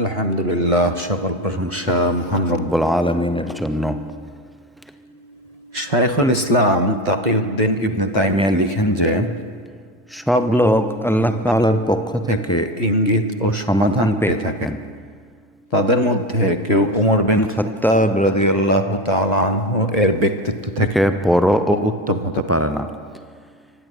আলহামদুলিল্লাহ, সকল প্রশংসা মহান রব্বুল আলমিনের জন্য। শাইখুল ইসলাম তাকিউদ্দিন ইবনে তাইমিয়া লিখেন যে সব লোক আল্লাহ তাআলার পক্ষ থেকে ইঙ্গিত ও সমাধান পেয়ে থাকেন। তাদের মধ্যে কেউ উমর বিন খাত্তাব রাদিয়াল্লাহু তাআলা আনহু এর ব্যক্তিত্ব থেকে বড় ও উত্তম হতে পারে না।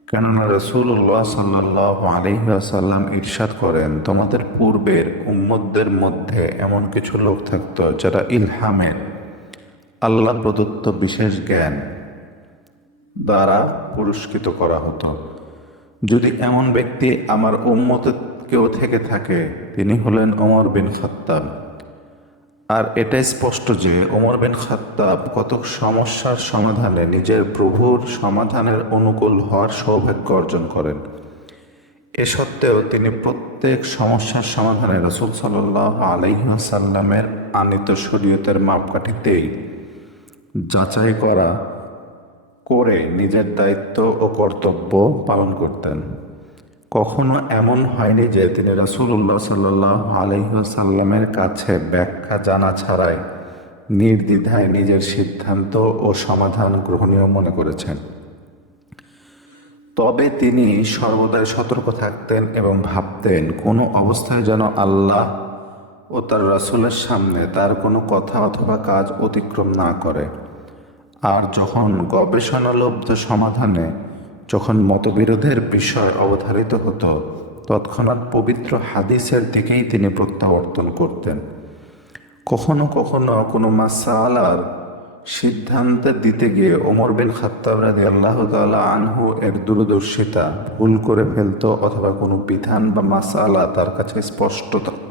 কেননা রাসূলুল্লাহ সাল্লাল্লাহু আলাইহি ওয়াসাল্লাম ইরশাদ করেন, তোমাদের পূর্বের উম্মতদের মধ্যে এমন কিছু লোক থাকত যারা ইলহামের আল্লাহ প্রদত্ত বিশেষ জ্ঞান দ্বারা পুরস্কৃত করা হতো। যদি এমন ব্যক্তি আমার উম্মতে কেউ থেকে থাকে, তিনি হলেন ওমর বিন খাত্তাব। আর এটাই স্পষ্ট যে ওমর বিন খাত্তাব কতক সমস্যার সমাধানে নিজের প্রভুর সমাধানের অনুকূল হওয়ার সৌভাগ্য অর্জন করেন। এ সত্ত্বেও তিনি প্রত্যেক সমস্যার সমাধানে রাসূল সাল্লাল্লাহু আলাইহি ওয়াসাল্লামের আনীত শরীয়তের মাপকাঠিতেই যাচাই করে নিজের দায়িত্ব ও কর্তব্য পালন করতেন। কখনো এমন হয়নি যে তিনি রাসূলুল্লাহ সাল্লাল্লাহু আলাইহি ওয়াসাল্লামের কাছে ব্যাখ্যা জানা ছাড়াই নির্দ্বিধায় নিজের সিদ্ধান্ত ও সমাধান গ্রহণীয় মনে করেছেন। তবে তিনি সর্বদাই সতর্ক থাকতেন এবং ভাবতেন কোনো অবস্থায় যেন আল্লাহ ও তার রাসূলের সামনে তার কোনো কথা অথবা কাজ অতিক্রম না করে। আর যখন গবেষণালব্ধ সমাধানে যখন মতবিরোধের বিষয় অবধারিত হতো, তৎক্ষণাৎ পবিত্র হাদিসের দিকেই তিনি প্রত্যাবর্তন করতেন। কখনো কখনো কোনো মাসআলার সিদ্ধান্ত দিতে গিয়ে ওমর বিন খাত্তাব রাদিয়াল্লাহু তাআলা আনহু এর দূরদর্শিতা ভুল করে ফেলত, অথবা কোনো বিধান বা মাসআলা তার কাছে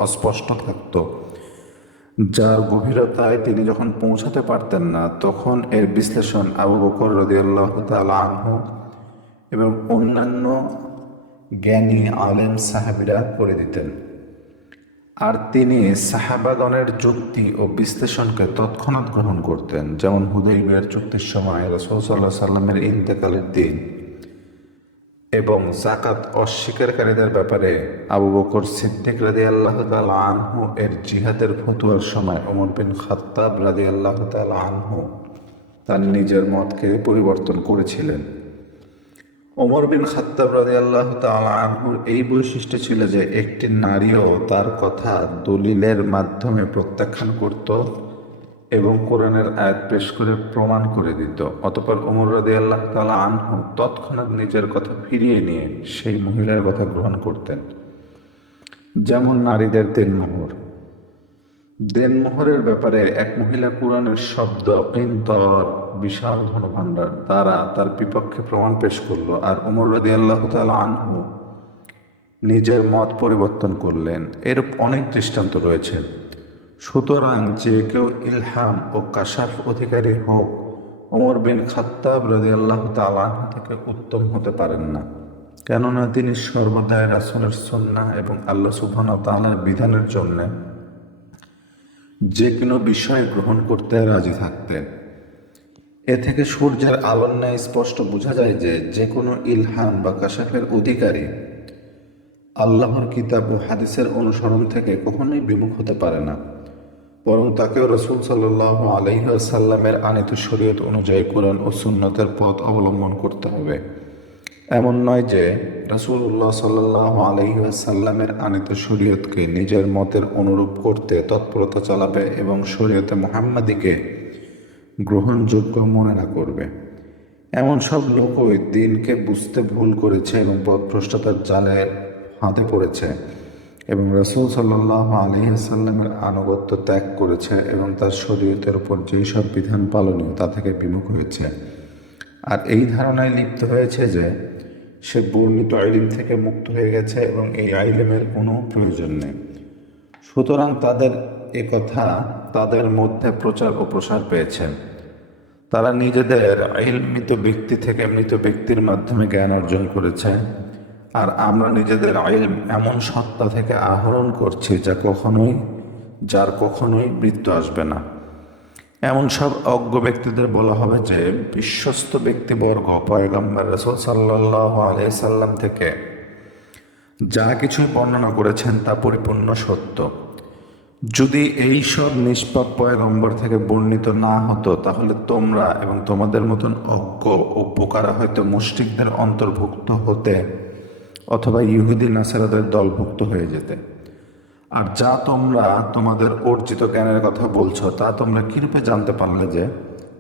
অস্পষ্ট থাকত, যার গভীরতায় তিনি যখন পৌঁছাতে পারতেন না, তখন এর বিশ্লেষণ আবু বকর রাদিয়াল্লাহু তাআলা আনহু এবং অন্যান্য জ্ঞানী আলেম সাহাবীরা করে দিতেন। আর তিনি সাহাবাগণের যুক্তি ও বিশ্লেষণকে তৎক্ষণাৎ গ্রহণ করতেন। যেমন হুদাইবিয়ার চুক্তির সময় রাসূল সাল্লাল্লাহু আলাইহি ওয়াসাল্লামের ইন্তেকালের দিন এবং যাকাত অস্বীকারীদের ব্যাপারে আবু বকর সিদ্দিক রাদিয়াল্লাহু তাআলা আনহু এর জিহাদের ফতোয়ার সময় ওমর বিন খাত্তাব রাদিয়াল্লাহু তাআলা আনহু তার নিজের মতকে পরিবর্তন করেছিলেন। ওমর বিন খাত্তাব রাদিয়াল্লাহু তাআলা আনহুর এই বৈশিষ্ট্য ছিল যে একটি নারীও তার কথা দলিলের মাধ্যমে প্রত্যাখ্যান করত এবং কোরআনের আয়াত পেশ করে প্রমাণ করে দিত। অতঃপর ওমর রাদিয়াল্লাহু তাআলা আনহু তৎক্ষণাৎ নিজের কথা ফিরিয়ে নিয়ে সেই মহিলার কথা গ্রহণ করতেন। যেমন নারীদের দেনমোহরের ব্যাপারে এক মহিলা কোরআনের শব্দ কিন্তর বিশাল ধনভাণ্ডার দ্বারা তার বিপক্ষে প্রমাণ পেশ করলো, আর ওমর রাদিয়াল্লাহু তাআলা আনহু নিজের মত পরিবর্তন করলেন। এরূপ অনেক দৃষ্টান্ত রয়েছে। সুতরাং যে কেউ ইলহাম ও কাশাফ অধিকারী হোক, ওমর বিন খাত্তাব রাদিয়াল্লাহু তাআলা আনহু থেকে উত্তম হতে পারেন না। কেননা তিনি সর্বদাই রাসূলের সুন্নাহ এবং আল্লাহ সুবহানাহু ওয়া তাআলার বিধানের জন্য যে কোনো বিষয় গ্রহণ করতে রাজি থাকতেন। এ থেকে সূর্যের আলোর ন্যায় স্পষ্ট বোঝা যায় যে যে কোনো ইলহাম বা কাশাফের অধিকারী আল্লাহর কিতাব ও হাদিসের অনুসরণ থেকে কখনোই বিমুখ হতে পারে না, বরং তাকেও রাসূল সাল্লাল্লাহু আলাইহি ওয়াসাল্লামের আনীত শরীয়ত অনুযায়ী কোরআন ও সুন্নতের পথ অবলম্বন করতে হবে। এমন নয় যে রাসূলুল্লাহ সাল্লাল্লাহু আলাইহি ওয়াসাল্লামের আনীত শরীয়তকে নিজের মতের অনুরূপ করতে তৎপরতা চালাবে এবং শরীয়তে মুহাম্মাদীকে গ্রহণযোগ্য মনে না করবে। এমন সব লোকই দ্বীনকে বুঝতে ভুল করেছে এবং পথভ্রষ্টতার জালে ফাঁদে পড়েছে এবং রাসূল সাল্লাল্লাহু আলাইহি ওয়াসাল্লামের আনুগত্য ত্যাগ করেছে এবং তার শরীয়তের উপর যেই সব বিধান পালনীয় তা থেকে বিমুখ হয়েছে। আর এই ধারণায় লিপ্ত হয়েছে যে সে বর্ণিত ইলম থেকে মুক্ত হয়ে গেছে এবং এই ইলমের কোনো প্রয়োজন নেই। সুতরাং তাদের এ কথা তাদের মধ্যে প্রচার ও প্রসার পেয়েছে। তারা নিজেদের ইলম মৃত ব্যক্তি থেকে মৃত ব্যক্তির মাধ্যমে জ্ঞান অর্জন করেছে, আর আমরা নিজেদের ইলম এমন সত্তা থেকে আহরণ করছি যার কখনোই মৃত্যু আসবে না। এমন সব অজ্ঞ ব্যক্তিদের বলা হবে যে বিশ্বস্ত ব্যক্তিবর্গ পয়গম্বর রাসূল সাল্লাল্লাহু আলাইহি সাল্লাম থেকে যা কিছুই বর্ণনা করেছেন তা পরিপূর্ণ সত্য। যদি এই সব নিষ্পাপ পয়গম্বর থেকে বর্ণিত না হতো তাহলে তোমরা এবং তোমাদের মতন অজ্ঞ ও বোকারা হয়তো মুশরিকদের অন্তর্ভুক্ত হতে অথবা ইহুদি নাসারাদের দলভুক্ত হয়ে যেতে। আর যা তোমরা তোমাদের অর্জিত জ্ঞানের কথা বলছো তা তোমরা কিরূপে জানতে পারলে যে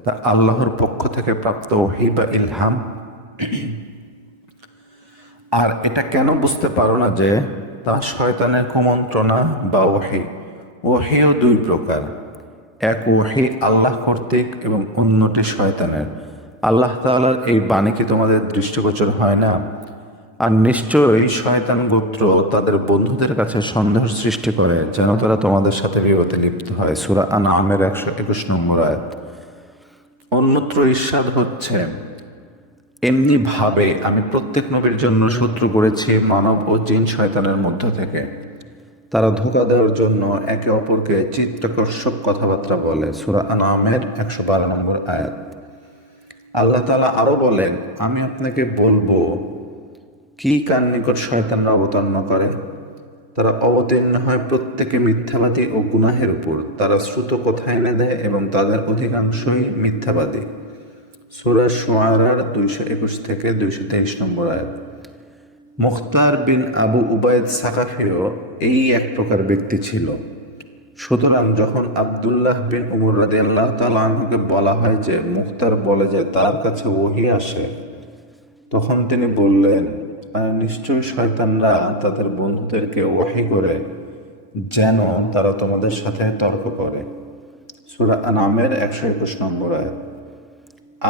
তা আল্লাহর পক্ষ থেকে প্রাপ্ত ওহী বা ইলহাম? আর এটা কেন বুঝতে পারো না যে তা শয়তানের কুমন্ত্রণা বা ওহী? ওহীও দুই প্রকার, এক ওহী আল্লাহ কর্তৃক এবং অন্যটি শয়তানের। আল্লাহ তাআলার এই বাণী কি তোমাদের দৃষ্টিগোচর হয় না? আর নিশ্চয়ই শয়তান গোত্র তাদের বন্ধুদের কাছে সন্দেহ সৃষ্টি করে যেন তারা তোমাদের সাথে বিবাদে লিপ্ত হয়। সূরা আনআমের 121 নম্বর আয়াত। অন্যত্র ইরশাদ হচ্ছে, এমনি ভাবে আমি প্রত্যেক নবীর জন্য শত্রু করেছি মানব ও জিন শয়তানের মধ্য থেকে। তারা ধোঁকা দেওয়ার জন্য একে অপরকে চিত্তাকর্ষক কথাবার্তা বলে। সূরা আনআমের 112 নম্বর আয়াত। আল্লাহ তাআলা আরো বলেন, আমি আপনাকে বলবো কি কার নিকট শয়তানরা অবতীর্ণ করে? তারা অবতীর্ণ হয় প্রত্যেকে মিথ্যাবাদী ও গুনাহের উপর। তারা শ্রুত কথা এনে দেয় এবং তাদের অধিকাংশই মিথ্যাবাদী। সূরা শুআরার 221 থেকে 223 নম্বর আয়াত। মুখতার বিন আবু উবাইদ সাকাফিও এই এক প্রকার ব্যক্তি ছিল। সুতরাং যখন আব্দুল্লাহ বিন উমর রাদিয়াল্লাহু তাআলা আনহুকে বলা হয় যে মুখতার বলে যে তার কাছে ওহী আসে, তখন তিনি বললেন, নিশ্চয়ই শয়তানরা তাদের বন্ধুদেরকে ওহী করে যেন তারা তোমাদের সাথে তর্ক করে। সূরা আনআমের 121 নম্বর আয়াত।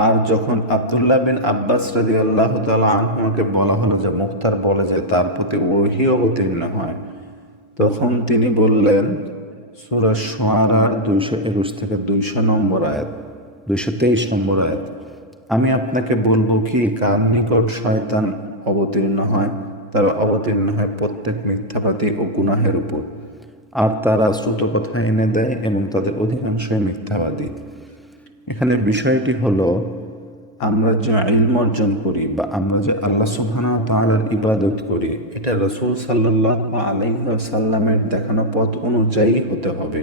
আর যখন আব্দুল্লাহ বিন আব্বাস রাদিয়াল্লাহু তাআলা আনহুকে বলা হলো যে মুখতার বলে যে তার প্রতি ওহী অবতীর্ণ হয়, তখন তিনি বললেন, সূরা শুআরার 221 থেকে 200 নম্বর আয়াত, 223 নম্বর আয়াত, আমি আপনাকে বলবো কি কার নিকট শয়তান অবতীর্ণ হয়? তারা অবতীর্ণ হয় প্রত্যেক মিথ্যাবাদী ও গুনাহের উপর। আর তারা শ্রুত কথা এনে দেয় এবং তাদের অধিকাংশই মিথ্যাবাদী। এখানে বিষয়টি হলো, আমরা যে ইলম অর্জন করি বা আমরা যে আল্লাহ সুবহানাহু ওয়া তাআলার ইবাদত করি, এটা রাসূল সাল্লাল্লাহু আলাইহি ওয়াসাল্লামের দেখানো পথ অনুযায়ী হতে হবে।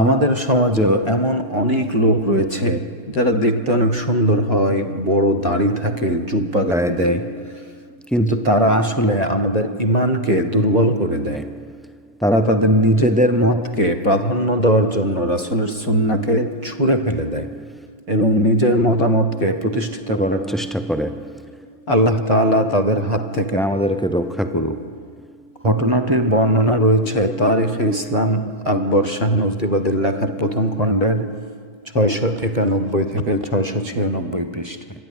আমাদের সমাজেও এমন অনেক লোক রয়েছে যারা দেখতে অনেক সুন্দর হয়, বড় দাড়ি থাকে, জুব্বা গায়ে দেয়, কিন্তু তারা আসলে আমাদের ঈমানকে দুর্বল করে দেয়। তারা তাদের নিজেদের মতকে প্রাধান্য দেওয়ার জন্য রাসূলের সুন্নাহকে ছুঁড়ে ফেলে দেয় এবং নিজের মতামতকে প্রতিষ্ঠিত করার চেষ্টা করে। আল্লাহ তাআলা তাদের হাত থেকে আমাদেরকে রক্ষা করুক। ঘটনাটির বর্ণনা রয়েছে তারিখে ইসলাম আকবর শাহ নজদীবাদের লেখার প্রথম খণ্ডের 691 থেকে 696 পৃষ্ঠায়।